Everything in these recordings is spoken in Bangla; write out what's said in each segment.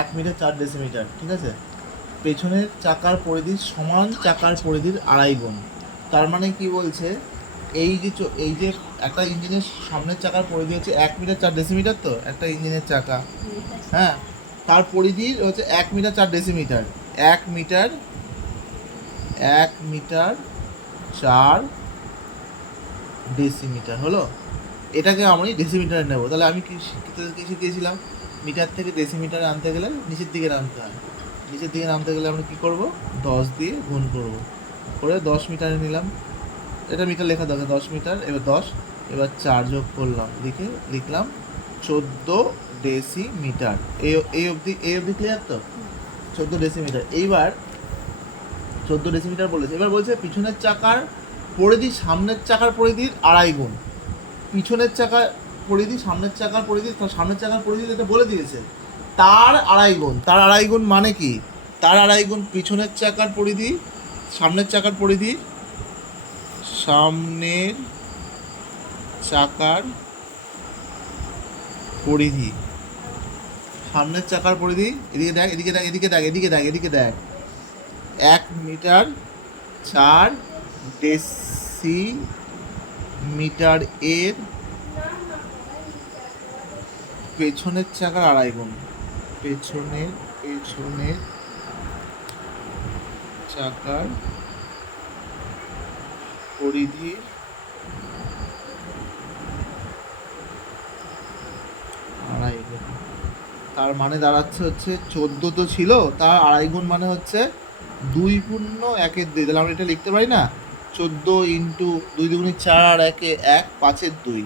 1 মিটার 4 ডেসিমিটার, ঠিক আছে। পেছনের চাকার পরিধির সমান চাকার পরিধির 2.5 গুণ। তার মানে কি বলছে, এই যে একটা ইঞ্জিনের সামনের চাকার পরিধি হচ্ছে 1 মিটার 4 ডেসিমিটার, তো একটা ইঞ্জিনের চাকা, হ্যাঁ, তার পরিধি হচ্ছে 1 metre 4 decimetre. 1 metre 1 metre 4 decimetre হলো। এটাকে আমি ডেসিমিটারে নেব। তাহলে আমি কি শিখিয়েছিলাম, মিটার থেকে ডেসিমিটারে আনতে গেলে নিচের দিকে নামতে হয়। নিচের দিকে নামতে গেলে আমরা কী করব, 10 দিয়ে গুণ করব, করে 10 মিটারে নিলাম। এটা মিটার লেখা দরকার, 10 মিটার, এবার 10, এবার 4 যোগ করলাম, লিখলাম 14 ডেসিমিটার। এই অবধি ক্লিয়ার তো? 14 ডেসিমিটার। এইবার 14 ডেসিমিটার বলেছে। এবার বলছে পিছনের চাকার পরিধি সামনের চাকার পরিধির 2.5 গুণ। পিছনের চাকার পরিধি সামনের চাকার পরিধি, সামনের চাকার পরিধি এটা বলে দিয়েছে, তার 2.5 গুণ। তার 2.5 গুণ মানে কি? তার 2.5 গুণ পিছনের চাকার পরিধি সামনের চাকার পরিধি, সামনের চাকার পরিধি, সামনের চাকার পরিধি, এদিকে দেখ, এদিকে দেখ, এদিকে দেখ, এদিকে দেখ, এদিকে দেখ, 1 মিটার 4 ডেসিমিটার এর পেছনের চাকার 2.5 গুণ। পেছনের চাকার পরিধির 2.5 গুণ। তার মানে দাঁড়াচ্ছে হচ্ছে 14 তো ছিল, তার 2.5 গুণ মানে হচ্ছে 2 পূর্ণ 1-এর 2। তাহলে আমরা এটা লিখতে পারি না, 14 ইন্টু 2 2 4 আর 1 1, 5-এর 2,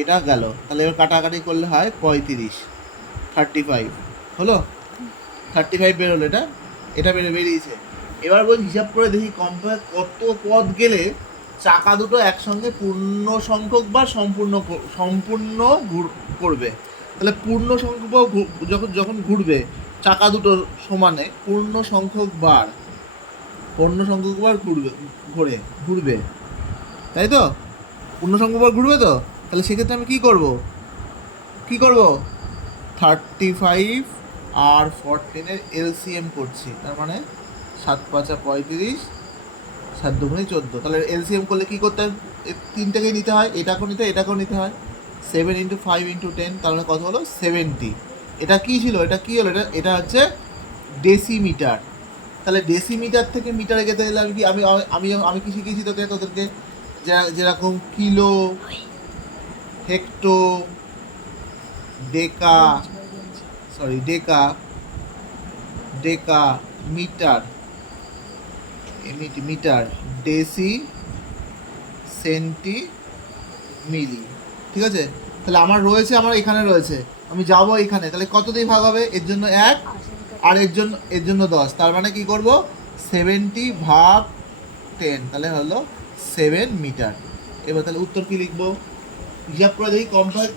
এটা গেল। তাহলে এবার কাটাকাটি করলে হয় 35 হলো, 35 বেরোলো। এটা বেরিয়েছে। এবার বলছি হিসাব করে দেখি কম্পেয়ার কত পথ গেলে চাকা দুটো একসঙ্গে পূর্ণ সংখ্যক বার সম্পূর্ণ করবে। তাহলে পূর্ণ সংখ্যক যখন ঘুরবে চাকা দুটো সমানে পূর্ণ সংখ্যক বার ঘুরবে, তাই তো? পূর্ণ সংখ্যক বার ঘুরবে তো। তাহলে সেক্ষেত্রে আমি কি করব 35 আর 14-এর এলসিএম করছি। তার মানে 7 5 35, 7 2 14। তাহলে এলসিএম করলে কি করতে হয়, তিনটাকেই নিতে হয়, এটাকেও নিতে হয়। 7 ইন্টু 5 ইন্টু 10, তাহলে কত হলো 70। এটা কি ছিল, এটা হচ্ছে ডেসিমিটার। তাহলে ডেসিমিটার থেকে মিটারে যেতে গেলে আমি কি শিখিয়েছি তোদেরকে, যেরকম kilo, hecto, deca metre, deci, centi, milli, ঠিক আছে। তাহলে আমার এখানে রয়েছে, আমি যাবো এখানে, তাহলে কত দিয়ে ভাগ হবে, এর জন্য 1 আর এর জন্য 10। তার মানে কি করব, 70 ভাগ 10, তাহলে হলো 7 মিটার। এবার তাহলে উত্তর কি লিখবো, হিসাব করে দেখি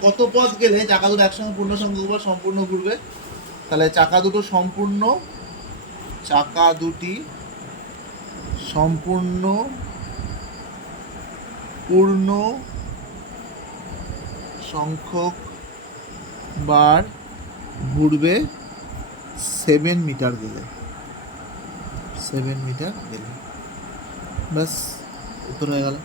কত পথ গেলে চাকা দুটো একসঙ্গে পূর্ণ সংখ্যক সম্পূর্ণ ঘুরবে। তাহলে চাকা দুটি সম্পূর্ণ পূর্ণ সংখ্যক বার ঘুরবে 7 মিটার গেলে। ব্যাস, উত্তর হয়ে গেল।